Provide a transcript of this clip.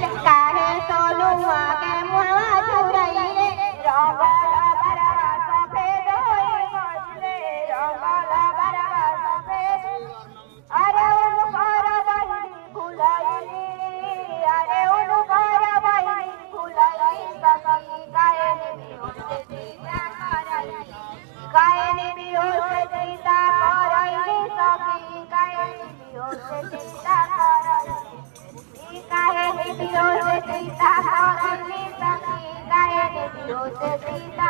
काहे सोनुआ के मुआ चुरैले रंगल बरवा सफेद होई गइले रंगल बरवा सफेद अरे उनकर बहिनी भुलैली अरे उनकर बहिनी भुलैली सखी काहे बिहोश सीता करैली काहे बिहोश सीता करैली सखी काहे बिहोश सीता करैली काहे बिहोश सीता करैली सखी काहे बिहोश सीता